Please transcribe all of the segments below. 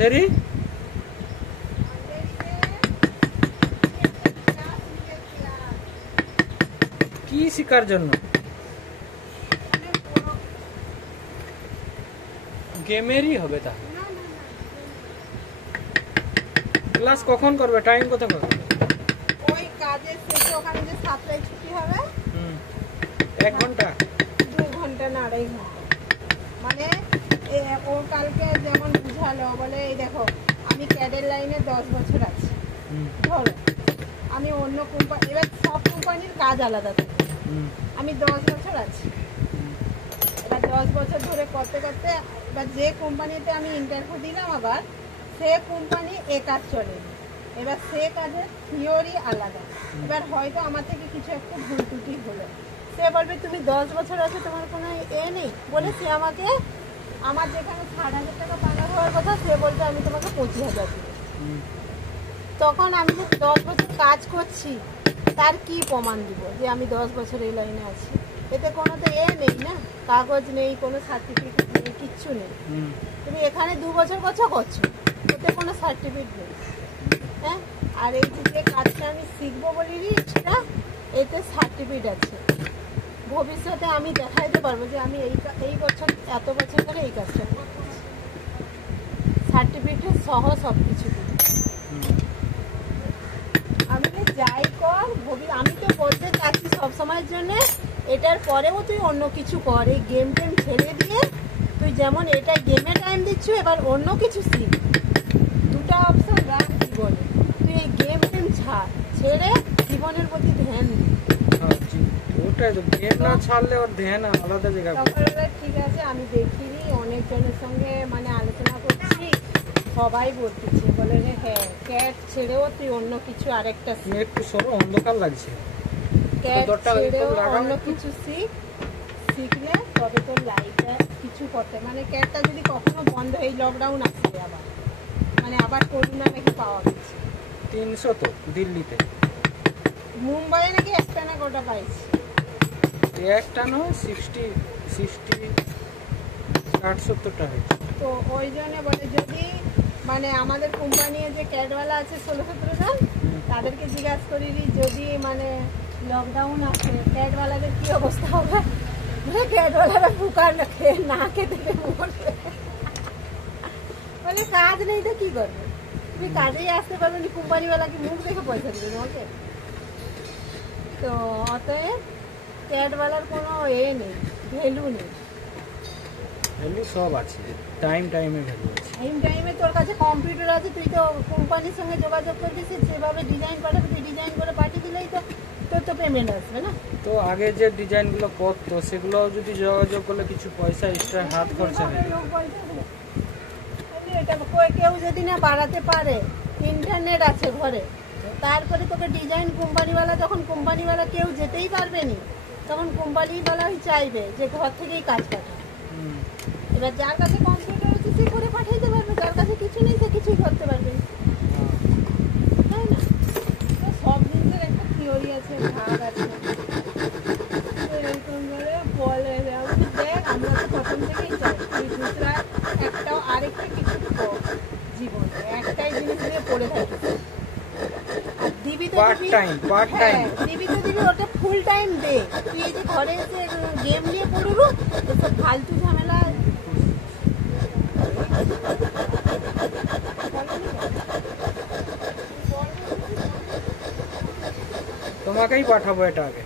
अंधेरी কি শিকার জন্য গেমেরই হবে তাহলে ক্লাস কখন করবে টাইম কত করবে ওই কাজের শেষে ওখানে যে 7টায় ছুটি হবে 1 ঘন্টা 2 ঘন্টা না 2.5 ঘন্টা মানে ও কালকে যেমন বুঝালো বলে এই দেখো আমি ক্যাডের লাইনে 10 বছর আছি ধরো আমি অন্য কোম্পানি এবার সব কোম্পানির কাজ আলাদা থাকে আমি 10 বছর আছি এবার 10 বছর ধরে করতে করতে এবার যে কোম্পানিতে আমি ইন্টারভিউ দিলাম আবার সে কোম্পানি কাজ চলে এবার সে কাজের থিওরি আলাদা এবার হয়তো আমার থেকে কিছু একটা ভুল ত্রুটি হলো সে বলবে তুমি 10 বছর আছো তোমার কোনো নেই বলে সে আমাকে আমার যেখানে 60,000 টাকা পাওয়া হওয়ার কথা সে বলতে আমি তোমাকে 25,000 দেবো তখন আমি যে 10 বছর কাজ করছি তার কি প্রমাণ দিব যে আমি 10 বছর এই লাইনে আছি এতে কোনো তো নেই না কাগজ নেই কোনো সার্টিফিকেট নেই কিচ্ছু নেই তুমি এখানে 2 বছর করছো এতে কোনো সার্টিফিকেট নেই হ্যাঁ আর এই যে কাজটা আমি শিখবো বলি সেটা এতে সার্টিফিকেট আছে ভবিষ্যতে আমি দেখাইতে পারবো যে আমি এই বছর এত বছর ধরে এই কাজটা করছি সার্টিফিকেট সহ সব কিছু আমি যাই কর আমি তো বলতে চাচ্ছি সবসময়ের জন্য এটার পরেও তুই অন্য কিছু কর এই গেম টেম ছেড়ে দিয়ে তুই যেমন এটা গেমে টাইম দিচ্ছ এবার অন্য কিছু শিখ দুটো অপশন রাখ জীবনে তুই এই গেম টেম ছেড়ে জীবনের প্রতি ধ্যান দি ওটাই তো গেম না ছাড়লে ওর ধ্যান আলাদা জায়গায় ঠিক আছে আমি দেখিনি অনেকজনের সঙ্গে মানে আলোচনা করছি সবাই বলতেছে বলে রে হ্যাঁ ক্যাট ছেড়েও তুই অন্য কিছু আরেকটা একটু সরো অন্ধকার লাগছে ক্যাট ছেড়েও অন্য কিছু শিখলে তবে তোর লাইফে কিছু করতে মানে ক্যাটটা যদি কখনো বন্ধ এই লকডাউন আসবে আবার মানে আবার করোনা নাকি পাওয়া গেছে 300 তো দিল্লিতে মুম্বাইয়ে নাকি একটা না গোটা পাইছে একটা নয় 60-70টা হয়েছে তো ওই জন্য বলে যদি মানে আমাদের কোম্পানি যে ক্যাটওয়ালা আছে 16-17 জন তাদেরকে জিজ্ঞাসা করি যদি মানে লকডাউন আসে ক্যাটওয়ালাদের কি অবস্থা হবে ক্যাটওয়ালারা ফুকার খেয়ে না খেতে মরবে বলে কাজ নেই তো কি করবে তুমি কাজেই আসতে পারবে না কোম্পানিওয়ালাকে মুখ দেখে পয়সা দিবে ওকে তো অতএব ক্যাটওয়ালার কোনো নেই ভ্যালু নেই ভ্যালু সব আছে টাইমে ভ্যালু আছে টাইমে তোর কাছে কম্পিউটার আছে তুই তো কোম্পানির সঙ্গে যোগাযোগ করবি যেভাবে ডিজাইন পাঠাবে তুই ডিজাইন করে পাঠিয়ে দিলেই তো তোর তো পেমেন্ট আসবে না তো আগে যে ডিজাইনগুলো করতো সেগুলো যদি যোগাযোগ করলে কিছু পয়সা এক্সট্রা হাত খরচা নেই এটা কেউ যদি না বাড়াতে পারে ইন্টারনেট আছে ঘরে তারপরে তোকে ডিজাইন কোম্পানিওয়ালা যখন কোম্পানিওয়ালা কেউ যেতেই পারবে না তখন কোম্পানিওয়ালাই চাইবে যে ঘর থেকেই কাজ পাঠা এবার যার কাছে কম্পিউটার আছে সে করে পাঠাইতে পারবে যার কাছে কিছু নেই সে কিছুই করতে পারবে তাই না সব জিনিসের একটা থিওরি আছে ভাগ আছে এরকম করে বলে দেখ আমরা তো প্রথম থেকেই চাই তুই দুসরা একটাও আরেকটা কিছু জীবনে একটাই জিনিস নিয়ে পড়ে থাকিস আর দিবি তো দিবি ওটা ফুল টাইম দে তুই এই যে ঘরে এসে গেম নিয়ে পড়বো এসব ফালতু ঝামেলা তোমাকেই পাঠাবো এটা আগে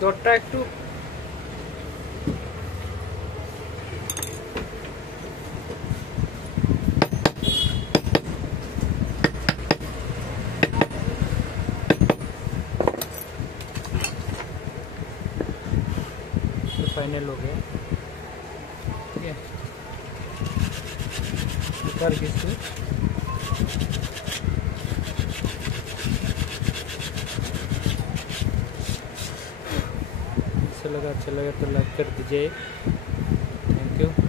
দরটা একটু फाइनल हो गया। ठीक है, ऊपर किसको अच्छा लगा तो लाइक कर दीजिए। Thank you.